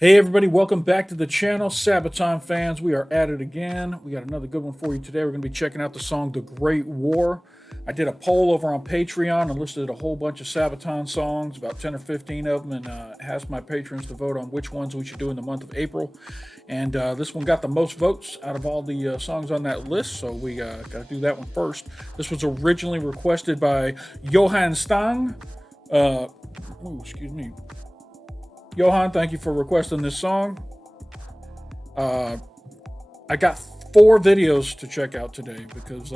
Hey everybody, welcome back to the channel. Sabaton fans, we are at it again. We got another good one for you today. We're going to be checking out the song The Great War. I did a poll over on Patreon and listed a whole bunch of Sabaton songs, about 10 or 15 of them, and asked my patrons to vote on which ones we should do in the month of April. And this one got the most votes out of all the songs on that list, so we got to do that one first. This was originally requested by Johan Stang. Excuse me. Johan, thank you for requesting this song. I got 4 videos to check out today because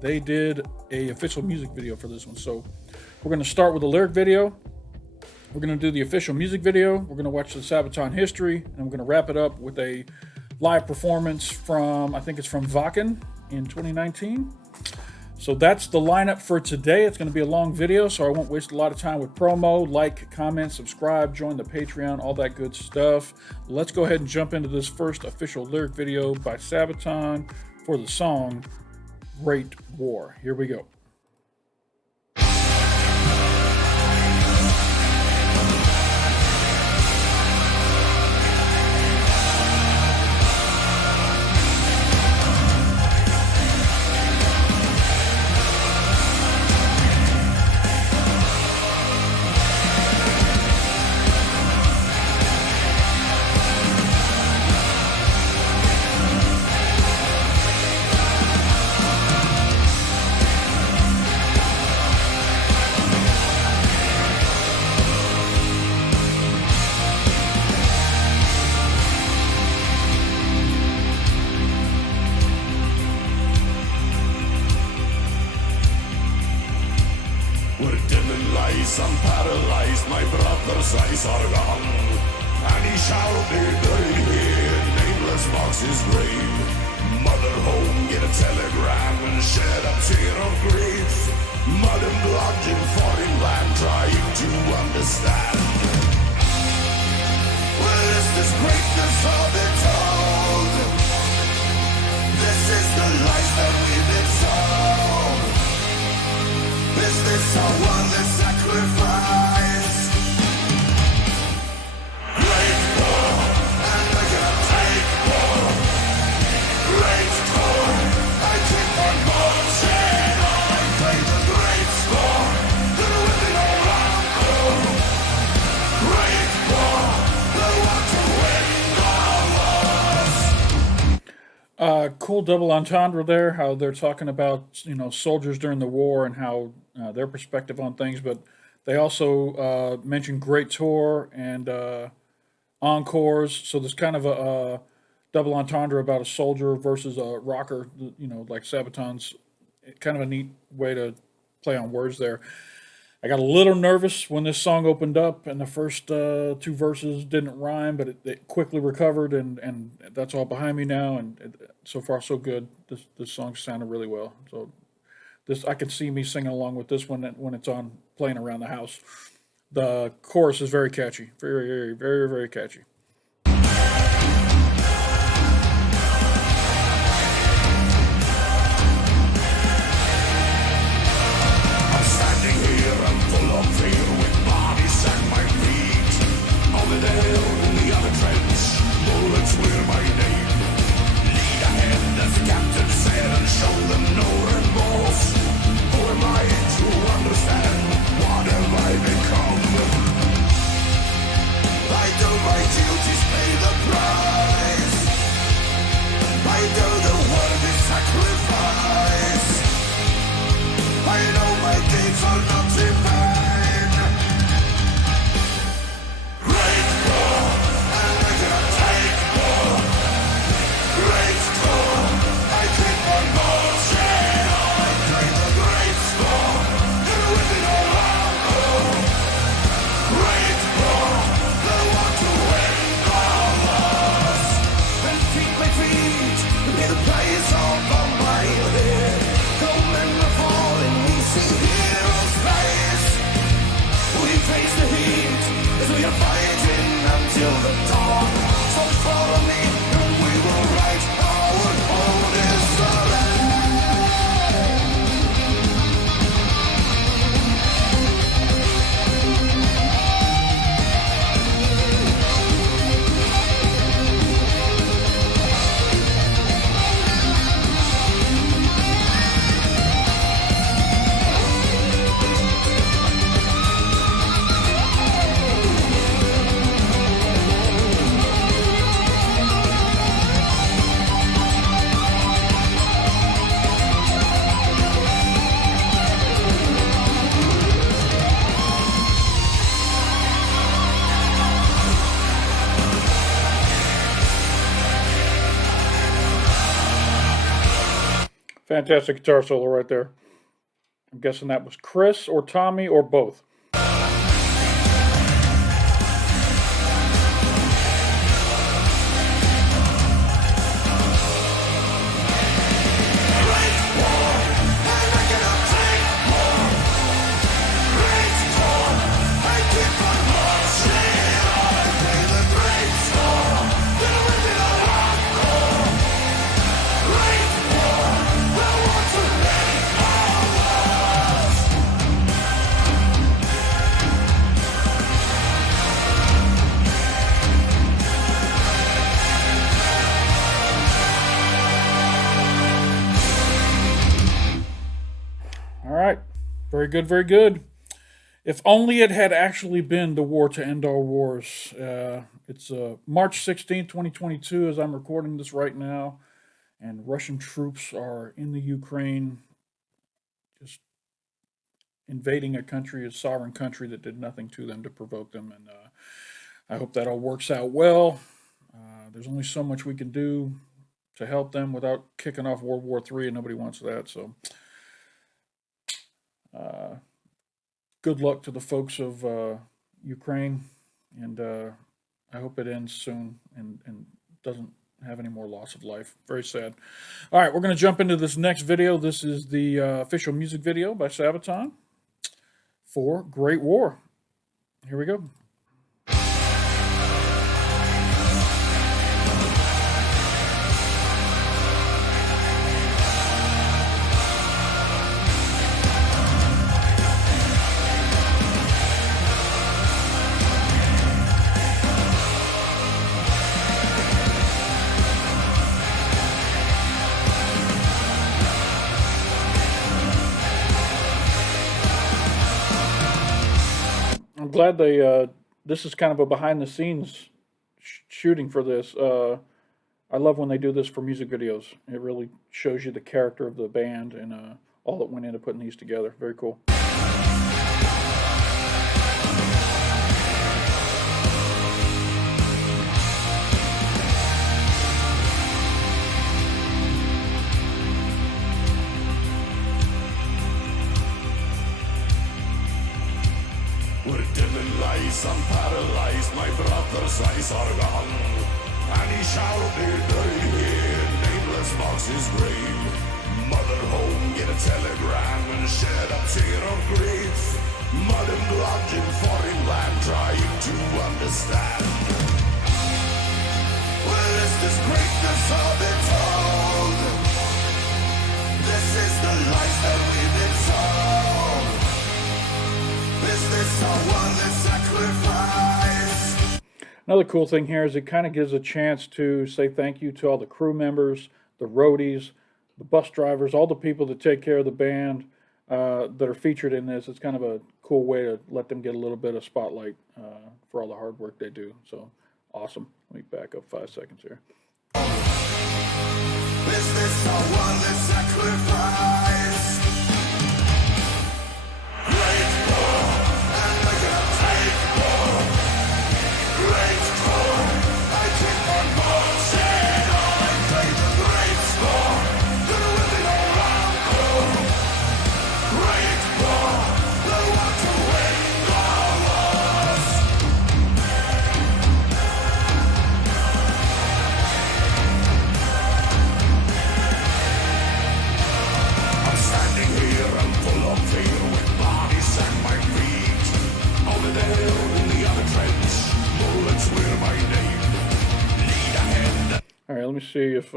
they did a official music video for this one. So we're going to start with the lyric video. We're going to do the official music video. We're going to watch the Sabaton History, and we're going to wrap it up with a live performance from, I think it's from Wacken in 2019. So that's the lineup for today. It's going to be a long video, so I won't waste a lot of time with promo. Like, comment, subscribe, join the Patreon, all that good stuff. Let's go ahead and jump into this first official lyric video by Sabaton for the song Great War. Here we go. Where demon lies, I'm paralyzed, my brother's eyes are gone. And he shall be buried here, nameless marks his grave. Mother home, get a telegram and shed a tear of grief. Mud and blood in foreign land, trying to understand. Well, is this greatness all been told? This is the life that we've been sold. Is this our one sacrifice? Great war, and we're gonna take war. Great war, I keep on marching on. Play the great score, the whipping around crew. Great war, the one to win our wars. Cool double entendre there, how they're talking about, soldiers during the war and how their perspective on things, but they also mentioned Great Tour and encores. So there's kind of a double entendre about a soldier versus a rocker, like Sabaton's. Kind of a neat way to play on words there. I got a little nervous when this song opened up and the first 2 verses didn't rhyme, but it quickly recovered, and that's all behind me now. And so far, so good. This song sounded really well. So I can see me singing along with this one when it's on playing around the house. The chorus is very catchy, very, very, very, very catchy. I'm standing here, I'm full of fear, with bodies at my feet. Over there in the other trench, bullets wear my name. Lead ahead, as the captain said, and show them no remorse. Who am I to understand? What have I become? I do my duties, pay the price. I do the worthy sacrifice. I know my deeds are not in vain. Great war, and we're gonna take war. Great war, I keep on marching on. Play the great score, and with it all I'll go. Great war, the one to win our wars. And feet by feet, be the players all on my head. Don't remember falling, we see heroes rise. We face the heat as we are fighting until the dawn. So follow me and we will write our own history. Fantastic guitar solo right there. I'm guessing that was Chris or Tommy or both. All right. Very good, very good. If only it had actually been the war to end all wars. It's March 16th, 2022, as I'm recording this right now, and Russian troops are in the Ukraine, just invading a country, a sovereign country that did nothing to them to provoke them. And I hope that all works out well. There's only so much we can do to help them without kicking off World War III, and nobody wants that. So good luck to the folks of Ukraine, and I hope it ends soon and doesn't have any more loss of life. Very sad. All right, we're going to jump into this next video. This is the official music video by Sabaton for Great War. Here we go. I'm glad they. This is kind of a behind-the-scenes shooting for this. I love when they do this for music videos. It really shows you the character of the band and all that went into putting these together. Very cool. Where devil lies, I'm paralyzed, my brother's eyes are gone. And he shouted, here, nameless marks his grave. Mother home, get a telegram and shed a tear of grief. Mud and blood in foreign land, trying to understand. Well, is this greatness all been told? This is the life that we've been sold. Is this our worldly sacrifice? Another cool thing here is it kind of gives a chance to say thank you to all the crew members, the roadies, the bus drivers, all the people that take care of the band that are featured in this. It's kind of a cool way to let them get a little bit of spotlight for all the hard work they do. So awesome. Let me back up 5 seconds here. Is this our worldly sacrifice? Great war, and we're gonna take more. Great war, I keep on marching on. Play the great score, gonna win it all around. Great war, the one to win all wars. I'm standing here, I'm full of fear, with bodies at my feet. Over there in the other trench, bullets were my name. Lead ahead. All right, let me see if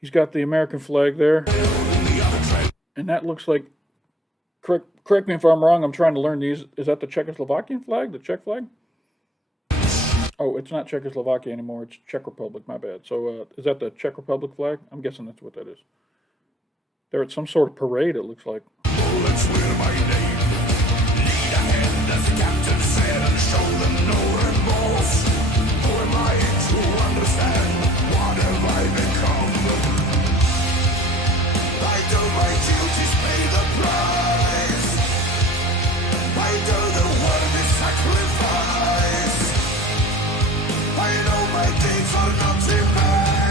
he's got the American flag there. In the other trench. And that looks like, correct me if I'm wrong, I'm trying to learn these. Is that the Czechoslovakian flag, the Czech flag? Oh, it's not Czechoslovakia anymore, it's Czech Republic, my bad. So is that the Czech Republic flag? I'm guessing that's what that is. They're at some sort of parade, it looks like. Bullets were my name. Lead ahead, as the captain said, and show them no remorse. Who am I to understand? What have I become? I do my duties, pay the price. I do the worthy sacrifice. I know my deeds are not in vain.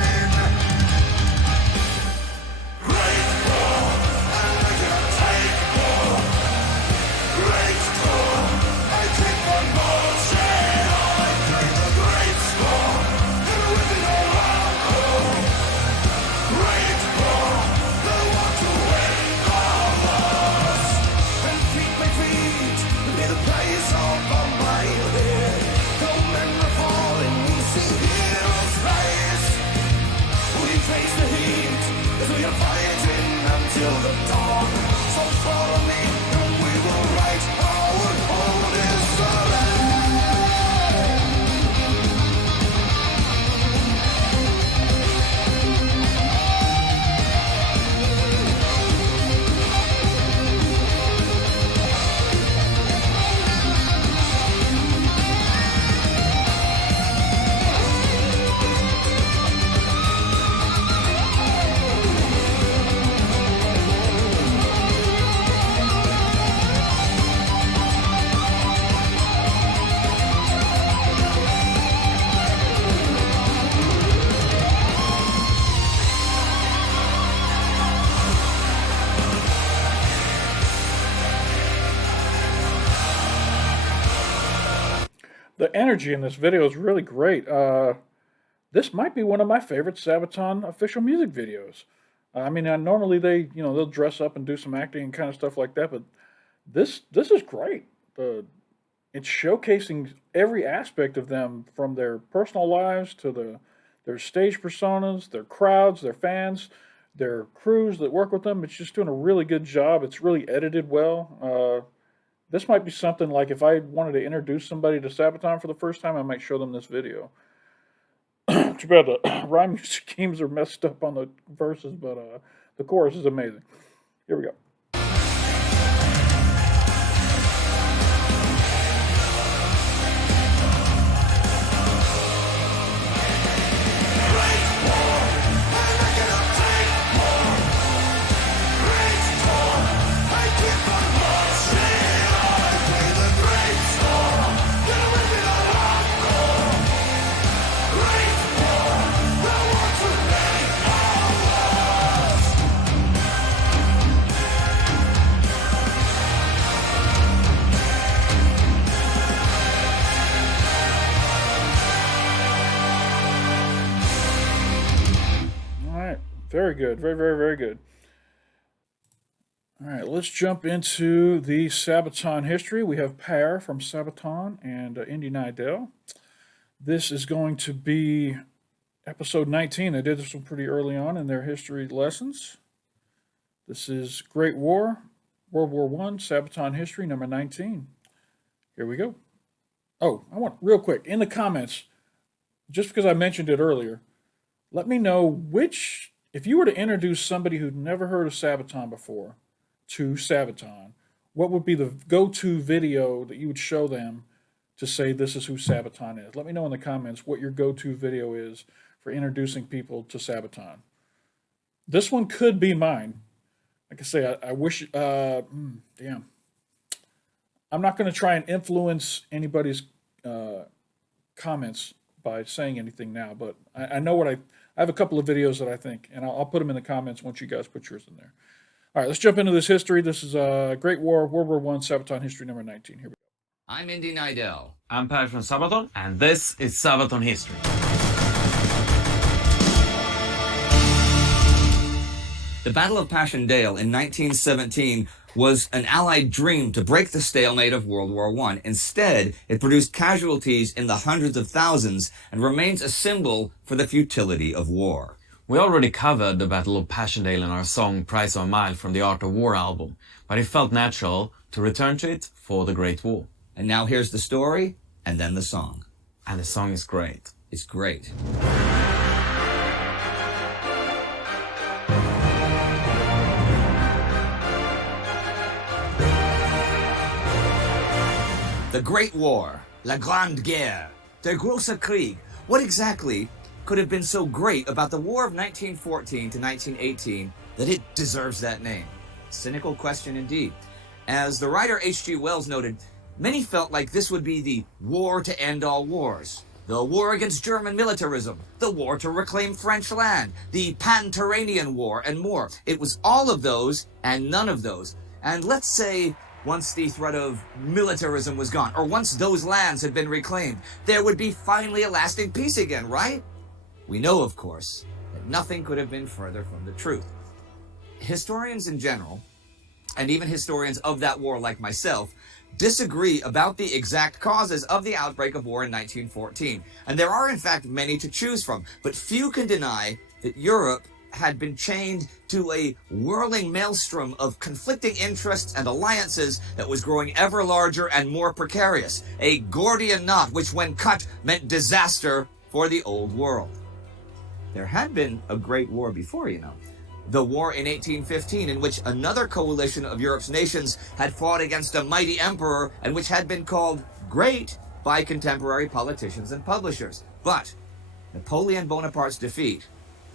energy in this video is really great. This might be one of my favorite Sabaton official music videos. I mean, normally they'll dress up and do some acting and kind of stuff like that, but this is great. It's showcasing every aspect of them, from their personal lives to their stage personas, their crowds, their fans, their crews that work with them. It's just doing a really good job. It's really edited well. This might be something like, if I wanted to introduce somebody to Sabaton for the first time, I might show them this video. Too bad the rhyming schemes are messed up on the verses, but the chorus is amazing. Here we go. Very good. Very, very, very good. All right, let's jump into the Sabaton history. We have Per from Sabaton and Indy Nidell. This is going to be episode 19. They did this one pretty early on in their history lessons. This is Great War, World War I, Sabaton history, number 19. Here we go. Oh, I want, real quick, in the comments, just because I mentioned it earlier, let me know which, if you were to introduce somebody who'd never heard of Sabaton before to Sabaton, what would be the go-to video that you would show them to say this is who Sabaton is? Let me know in the comments what your go-to video is for introducing people to Sabaton. This one could be mine. Like I say, I wish, damn. I'm not going to try and influence anybody's comments by saying anything now, but I know what I have a couple of videos that I think, and I'll put them in the comments once you guys put yours in there. All right, let's jump into this history. This is Great War, World War I, Sabaton history, number 19. Here we go. I'm Indy Nidell. I'm Per from Sabaton, and this is Sabaton History. The Battle of Passchendaele in 1917 was an Allied dream to break the stalemate of World War I. Instead, it produced casualties in the hundreds of thousands and remains a symbol for the futility of war. We already covered the Battle of Passchendaele in our song Price of a Mile from the Art of War album, but it felt natural to return to it for the Great War. And now here's the story, and then the song. And the song is great. It's great. The Great War, La Grande Guerre, Der große Krieg. What exactly could have been so great about the War of 1914 to 1918 that it deserves that name? Cynical question indeed. As the writer H.G. Wells noted, many felt like this would be the war to end all wars. The war against German militarism, the war to reclaim French land, the Pan-Turanian War, and more. It was all of those and none of those. And let's say once the threat of militarism was gone, or once those lands had been reclaimed, there would be finally a lasting peace again, right? We know, of course, that nothing could have been further from the truth. Historians in general, and even historians of that war like myself, disagree about the exact causes of the outbreak of war in 1914. And there are, in fact, many to choose from, but few can deny that Europe had been chained to a whirling maelstrom of conflicting interests and alliances that was growing ever larger and more precarious. A Gordian knot which, when cut, meant disaster for the old world. There had been a great war before, you know. The war in 1815, in which another coalition of Europe's nations had fought against a mighty emperor and which had been called great by contemporary politicians and publishers. But Napoleon Bonaparte's defeat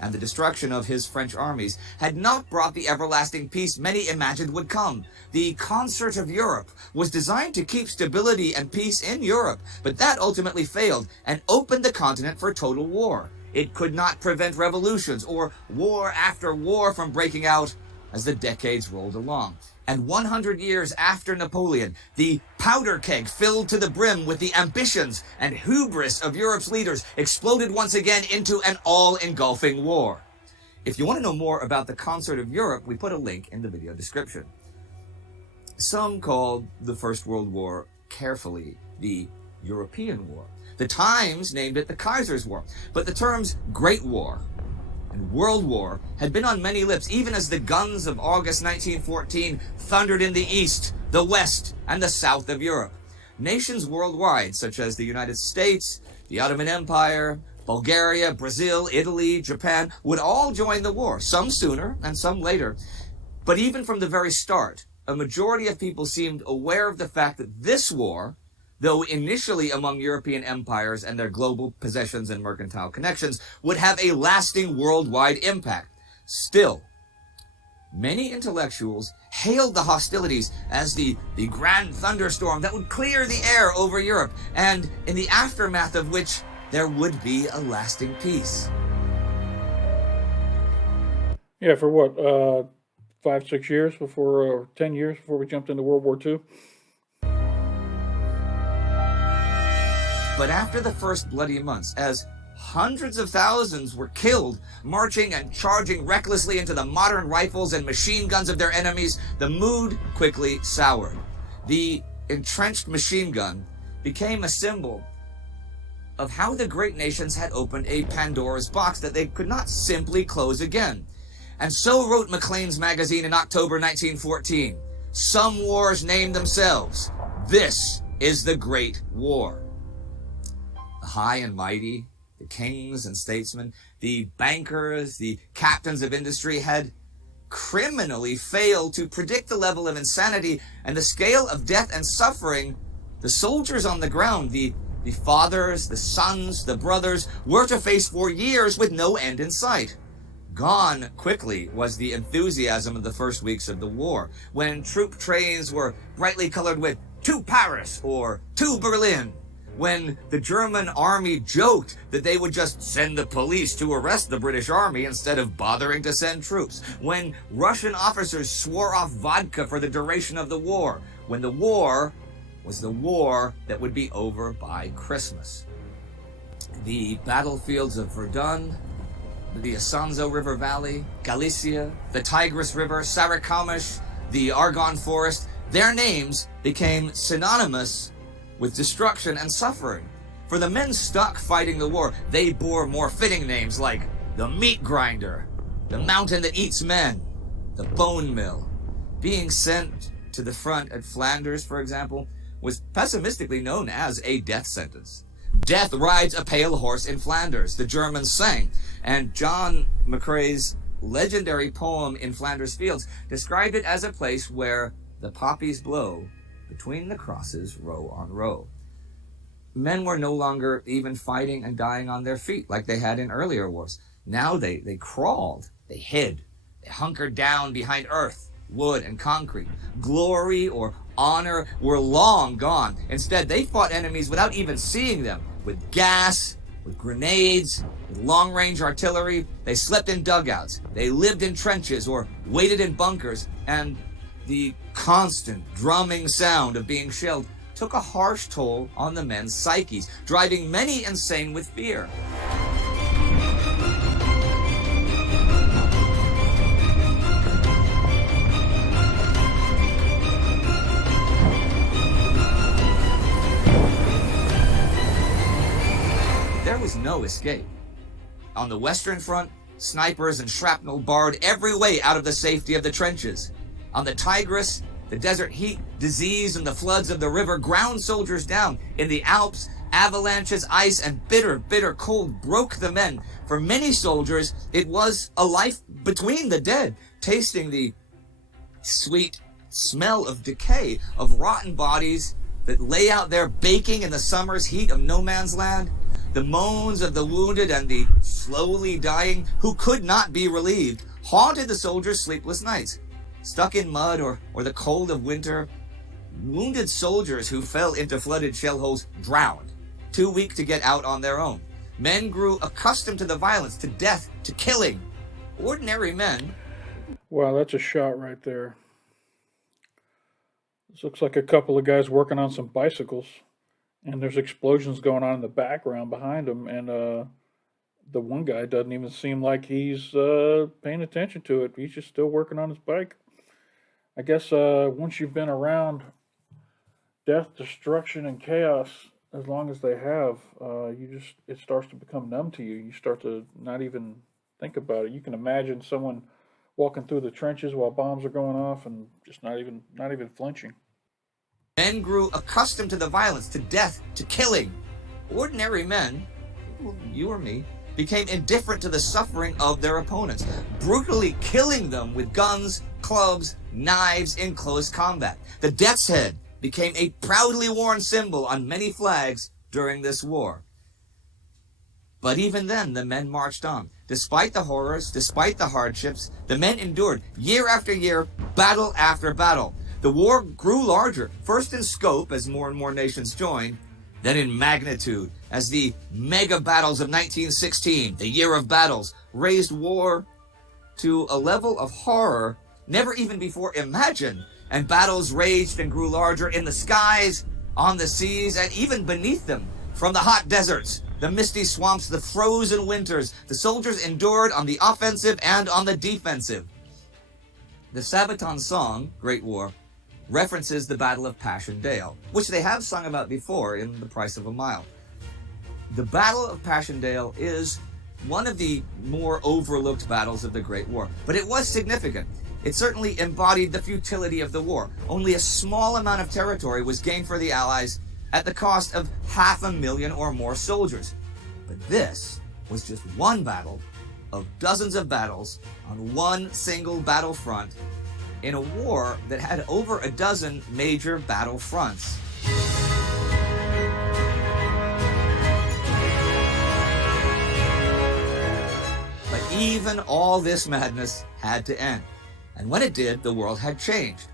and the destruction of his French armies had not brought the everlasting peace many imagined would come. The Concert of Europe was designed to keep stability and peace in Europe, but that ultimately failed and opened the continent for total war. It could not prevent revolutions or war after war from breaking out, as the decades rolled along. And 100 years after Napoleon, the powder keg filled to the brim with the ambitions and hubris of Europe's leaders exploded once again into an all-engulfing war. If you want to know more about the concert of Europe, we put a link in the video description. Some called the First World War carefully the European War. The Times named it the Kaiser's War. But the terms Great War and World War had been on many lips even as the guns of August 1914 thundered in the east, the west, and the south of Europe. Nations worldwide, such as the United States, the Ottoman Empire, Bulgaria, Brazil, Italy, Japan, would all join the war, some sooner and some later. But even from the very start, a majority of people seemed aware of the fact that this war, though initially among European empires and their global possessions and mercantile connections, would have a lasting worldwide impact. Still, many intellectuals hailed the hostilities as the grand thunderstorm that would clear the air over Europe, and in the aftermath of which there would be a lasting peace. Yeah, for what, 5, 6 years before, or 10 years before we jumped into World War II? But after the first bloody months, as hundreds of thousands were killed, marching and charging recklessly into the modern rifles and machine guns of their enemies, the mood quickly soured. The entrenched machine gun became a symbol of how the great nations had opened a Pandora's box that they could not simply close again. And so wrote Maclean's magazine in October 1914, "Some wars name themselves. This is the Great War." The high and mighty, the kings and statesmen, the bankers, the captains of industry had criminally failed to predict the level of insanity and the scale of death and suffering the soldiers on the ground, the fathers, the sons, the brothers, were to face for years with no end in sight. Gone quickly was the enthusiasm of the first weeks of the war, when troop trains were brightly colored with "to Paris" or "to Berlin," when the German army joked that they would just send the police to arrest the British army instead of bothering to send troops, when Russian officers swore off vodka for the duration of the war, when the war was the war that would be over by Christmas. The battlefields of Verdun, the Isonzo River Valley, Galicia, the Tigris River, Sarikamish, the Argonne Forest, their names became synonymous with destruction and suffering. For the men stuck fighting the war, they bore more fitting names like the Meat Grinder, the Mountain that Eats Men, the Bone Mill. Being sent to the front at Flanders, for example, was pessimistically known as a death sentence. "Death rides a pale horse in Flanders," the Germans sang, and John McCrae's legendary poem In Flanders Fields described it as a place where the poppies blow between the crosses row on row. Men were no longer even fighting and dying on their feet like they had in earlier wars. Now they crawled, they hid, they hunkered down behind earth, wood, and concrete. Glory or honor were long gone. Instead, they fought enemies without even seeing them, with gas, with grenades, with long-range artillery. They slept in dugouts, they lived in trenches or waited in bunkers, and the constant drumming sound of being shelled took a harsh toll on the men's psyches, driving many insane with fear. There was no escape. On the Western Front, snipers and shrapnel barred every way out of the safety of the trenches. On the Tigris, the desert heat, disease, and the floods of the river ground soldiers down. In the Alps, avalanches, ice, and bitter, bitter cold broke the men. For many soldiers, it was a life between the dead, tasting the sweet smell of decay, of rotten bodies that lay out there baking in the summer's heat of no man's land. The moans of the wounded and the slowly dying who could not be relieved haunted the soldiers' sleepless nights. Stuck in mud or the cold of winter, wounded soldiers who fell into flooded shell holes drowned, too weak to get out on their own. Men grew accustomed to the violence, to death, to killing. Ordinary men Wow, that's a shot right there. This looks like a couple of guys working on some bicycles, and there's explosions going on in the background behind them, and the one guy doesn't even seem like he's paying attention to it. He's just still working on his bike. I guess once you've been around death, destruction, and chaos as long as they have, you just it starts to become numb to you. You start to not even think about it. You can imagine someone walking through the trenches while bombs are going off and just not even flinching. Men grew accustomed to the violence, to death, to killing. Ordinary men, you or me, became indifferent to the suffering of their opponents, brutally killing them with guns, clubs, knives in close combat. The death's head became a proudly worn symbol on many flags during this war. But even then, the men marched on. Despite the horrors, despite the hardships, the men endured year after year, battle after battle. The war grew larger, first in scope as more and more nations joined, then in magnitude as the mega battles of 1916, the year of battles, raised war to a level of horror never even before imagined, and battles raged and grew larger in the skies, on the seas, and even beneath them. From the hot deserts, the misty swamps, the frozen winters, the soldiers endured on the offensive and on the defensive. The Sabaton song, Great War, references the Battle of Passchendaele, which they have sung about before in The Price of a Mile. The Battle of Passchendaele is one of the more overlooked battles of the Great War, but it was significant. It certainly embodied the futility of the war. Only a small amount of territory was gained for the Allies at the cost of 500,000 or more soldiers. But this was just one battle of dozens of battles on one single battlefront in a war that had over a dozen major battle fronts. But even all this madness had to end. And when it did, the world had changed.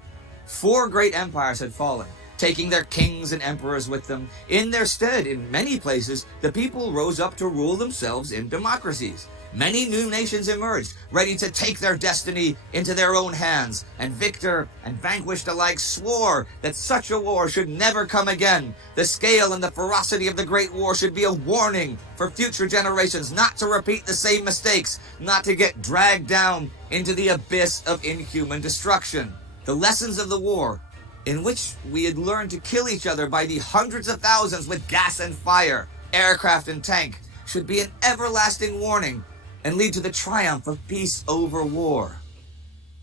4 great empires had fallen, taking their kings and emperors with them. In their stead, in many places, the people rose up to rule themselves in democracies. Many new nations emerged, ready to take their destiny into their own hands, and victor and vanquished alike swore that such a war should never come again. The scale and the ferocity of the Great War should be a warning for future generations not to repeat the same mistakes, not to get dragged down into the abyss of inhuman destruction. The lessons of the war, in which we had learned to kill each other by the hundreds of thousands with gas and fire, aircraft and tank, should be an everlasting warning and lead to the triumph of peace over war.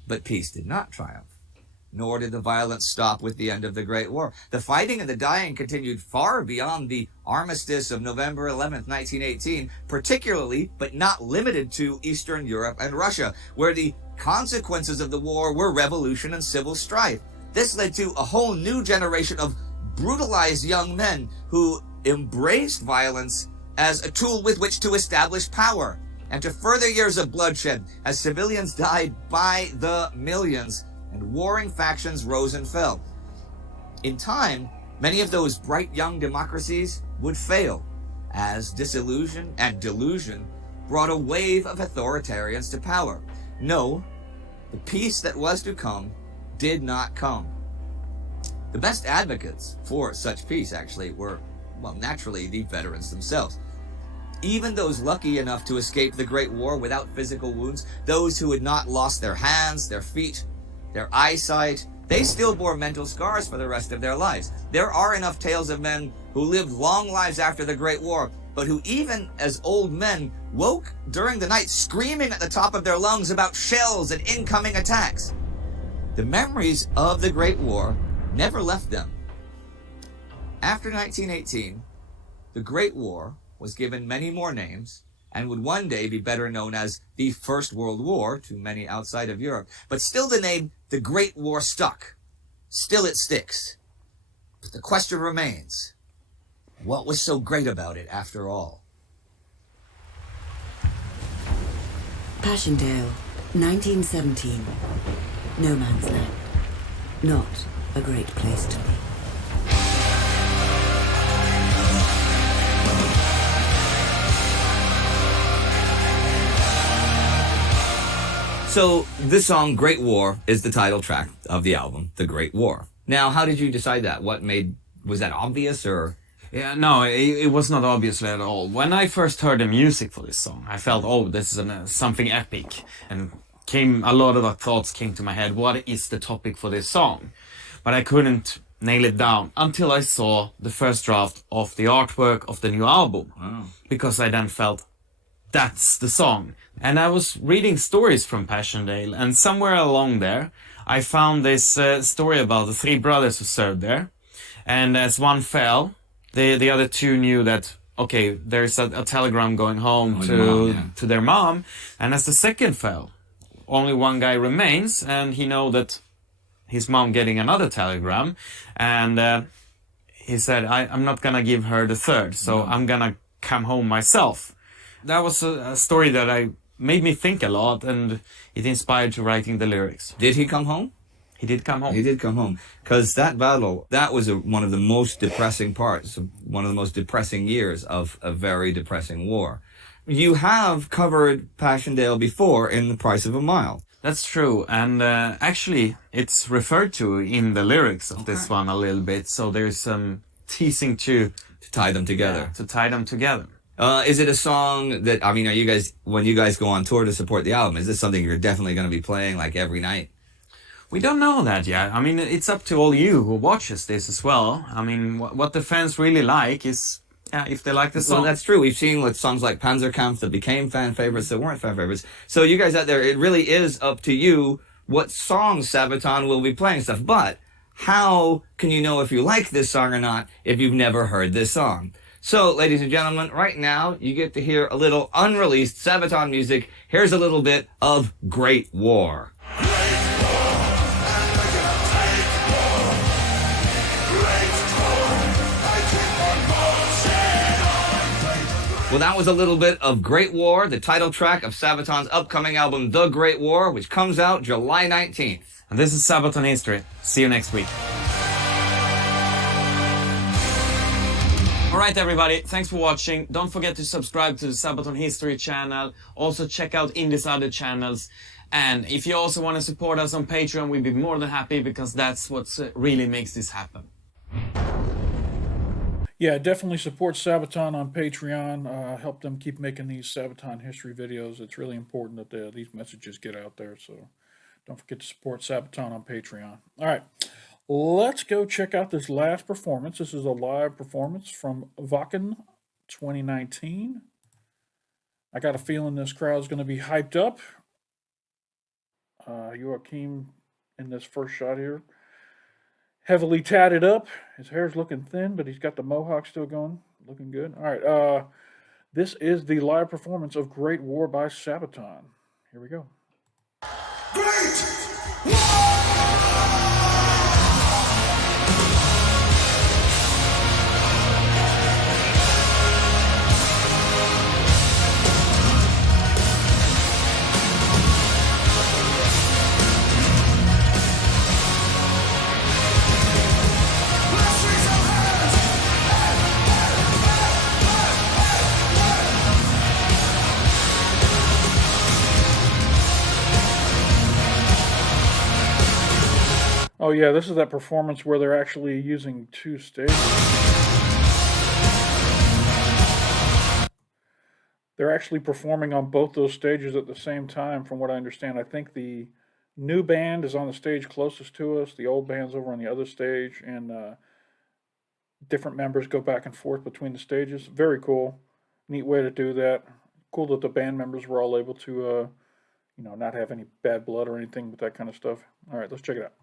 But peace did not triumph, nor did the violence stop with the end of the Great War. The fighting and the dying continued far beyond the armistice of November 11th, 1918, particularly, but not limited to, Eastern Europe and Russia, where the consequences of the war were revolution and civil strife. This led to a whole new generation of brutalized young men who embraced violence as a tool with which to establish power, and to further years of bloodshed as civilians died by the millions and warring factions rose and fell. In time, many of those bright young democracies would fail, as disillusion and delusion brought a wave of authoritarians to power. No, the peace that was to come did not come. The best advocates for such peace actually were, well, naturally the veterans themselves. Even those lucky enough to escape the Great War without physical wounds, those who had not lost their hands, their feet, their eyesight, they still bore mental scars for the rest of their lives. There are enough tales of men who lived long lives after the Great War, but who even as old men woke during the night screaming at the top of their lungs about shells and incoming attacks. The memories of the Great War never left them. After 1918, the Great War was given many more names and would one day be better known as the First World War to many outside of Europe. But still the name the Great War stuck. Still it sticks. But the question remains, what was so great about it after all? Passchendaele, 1917. No man's land. Not a great place to be. So this song, Great War, is the title track of the album, The Great War. Now, how did you decide that? Was that obvious or? Yeah, no, it was not obviously at all. When I first heard the music for this song, I felt, oh, this is something epic. And a lot of thoughts came to my head. What is the topic for this song? But I couldn't nail it down until I saw the first draft of the artwork of the new album. Wow. Because I then felt, that's the song. And I was reading stories from Passchendaele, and somewhere along there, I found this story about the three brothers who served there. And as one fell, the other two knew that, okay, there's a telegram going home to their mom. And as the second fell, only one guy remains, and he know that his mom getting another telegram. And he said, I'm not gonna give her the third, so I'm gonna come home myself. That was a story that made me think a lot, and it inspired to writing the lyrics. Did he come home? He did come home. He did come home. Because that battle, that was one of the most depressing parts, one of the most depressing years of a very depressing war. You have covered Passchendaele before in The Price of a Mile. That's true, and actually it's referred to in the lyrics of this one a little bit, so there's some teasing to tie them together. To tie them together. Is it a song that, I mean, when you guys go on tour to support the album, is this something you're definitely going to be playing like every night? We don't know that yet. I mean, it's up to all you who watches this as well. I mean, what the fans really like is, if they like the song. Well, that's true. We've seen with songs like Panzerkampf that became fan favorites that weren't fan favorites. So you guys out there, it really is up to you what songs Sabaton will be playing stuff. But how can you know if you like this song or not if you've never heard this song? So, ladies and gentlemen, right now you get to hear a little unreleased Sabaton music. Here's a little bit of Great War. Well, that was a little bit of Great War, the title track of Sabaton's upcoming album, The Great War, which comes out July 19th. And this is Sabaton History. See you next week. Alright everybody, thanks for watching. Don't forget to subscribe to the Sabaton History channel. Also check out Indie's other channels. And if you also want to support us on Patreon, we'd be more than happy, because that's what really makes this happen. Yeah, definitely support Sabaton on Patreon. Help them keep making these Sabaton history videos. It's really important that these messages get out there. So don't forget to support Sabaton on Patreon. All right, let's go check out this last performance. This is a live performance from Wacken 2019. I got a feeling this crowd's going to be hyped up. Joachim in this first shot here, heavily tatted up. His hair's looking thin, but he's got the mohawk still going. Looking good. All right. This is the live performance of Great War by Sabaton. Here we go. Great War! Oh yeah, this is that performance where they're actually using two stages. They're actually performing on both those stages at the same time, from what I understand. I think the new band is on the stage closest to us. The old band's over on the other stage, and different members go back and forth between the stages. Very cool. Neat way to do that. Cool that the band members were all able to, not have any bad blood or anything with that kind of stuff. All right, let's check it out.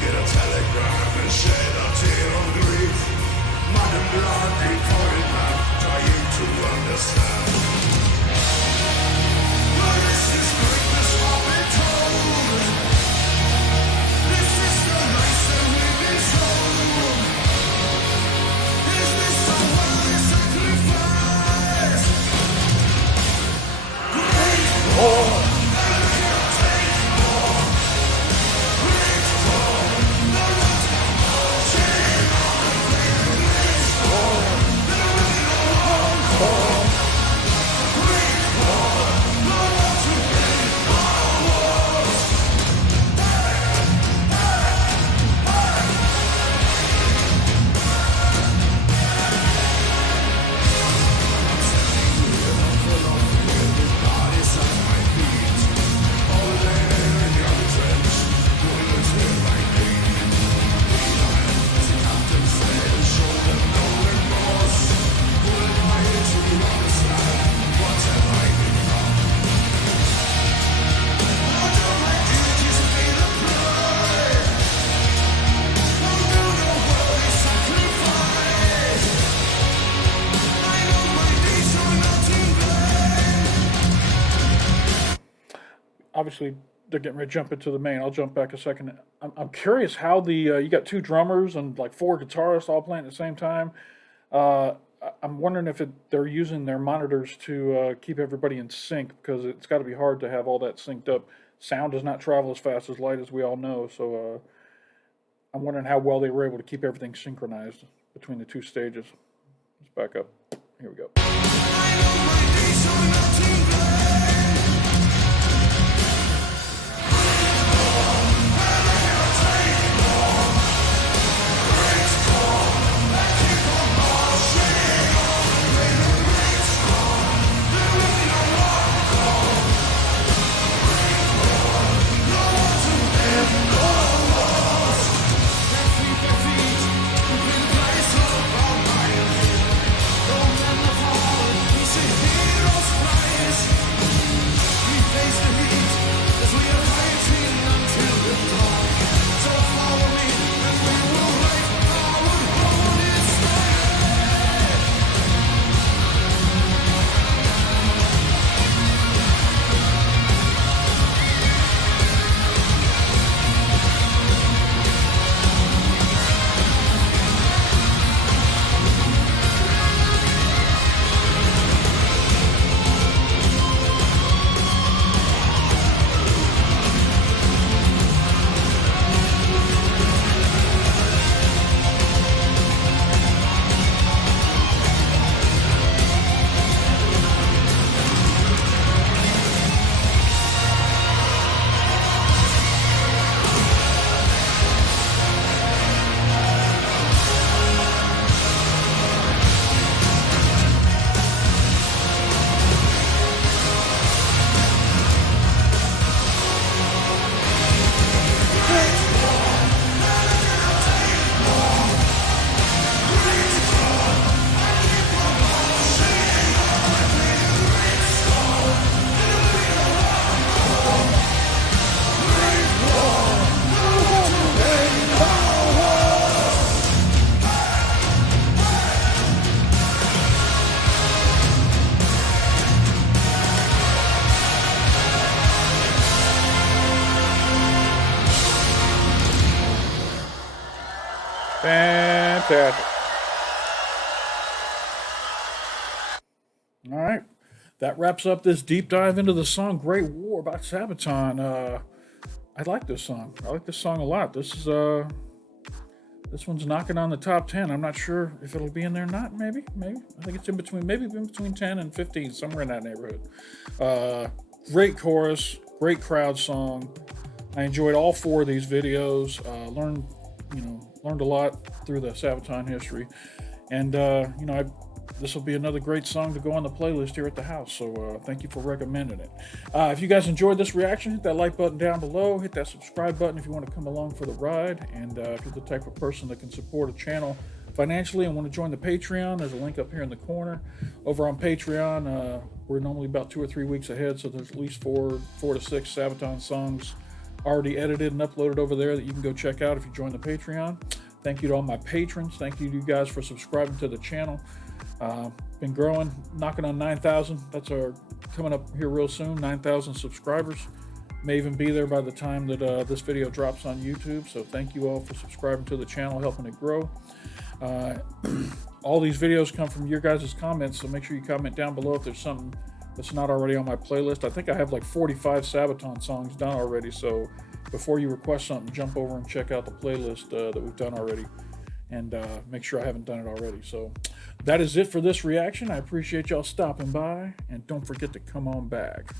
Get a telegram and shed a tear of grief. obviously they're getting ready to jump into the main. I'll jump back a second. I'm curious how the you got two drummers and like four guitarists all playing at the same time. I'm wondering if they're using their monitors to keep everybody in sync, because it's got to be hard to have all that synced up. Sound does not travel as fast as light, as we all know. So I'm wondering how well they were able to keep everything synchronized between the two stages. Let's back up. Here we go. Fantastic. All right. That wraps up this deep dive into the song Great War by Sabaton. I like this song. I like this song a lot. This one's knocking on the top 10. I'm not sure if it'll be in there or not. Maybe. I think it's in between 10 and 15, somewhere in that neighborhood. Great chorus, great crowd song. I enjoyed all four of these videos. Learned a lot through the Sabaton history, and this will be another great song to go on the playlist here at the house. So thank you for recommending it. If you guys enjoyed this reaction, hit that like button down below. Hit that subscribe button if you want to come along for the ride. And if you're the type of person that can support a channel financially and want to join the Patreon, there's a link up here in the corner. Over on Patreon, we're normally about 2 or 3 weeks ahead, so there's at least four to six Sabaton songs already edited and uploaded over there that you can go check out if you join the Patreon. Thank you to all my patrons. Thank you to you guys for subscribing to the channel. Been growing, knocking on 9,000. That's our coming up here real soon. 9,000 subscribers. May even be there by the time that this video drops on YouTube. So thank you all for subscribing to the channel, helping it grow. All these videos come from your guys' comments, so make sure you comment down below if there's something that's not already on my playlist. I think I have like 45 Sabaton songs done already, so before you request something, jump over and check out the playlist that we've done already, and make sure I haven't done it already. So that is it for this reaction. I appreciate y'all stopping by, and don't forget to come on back.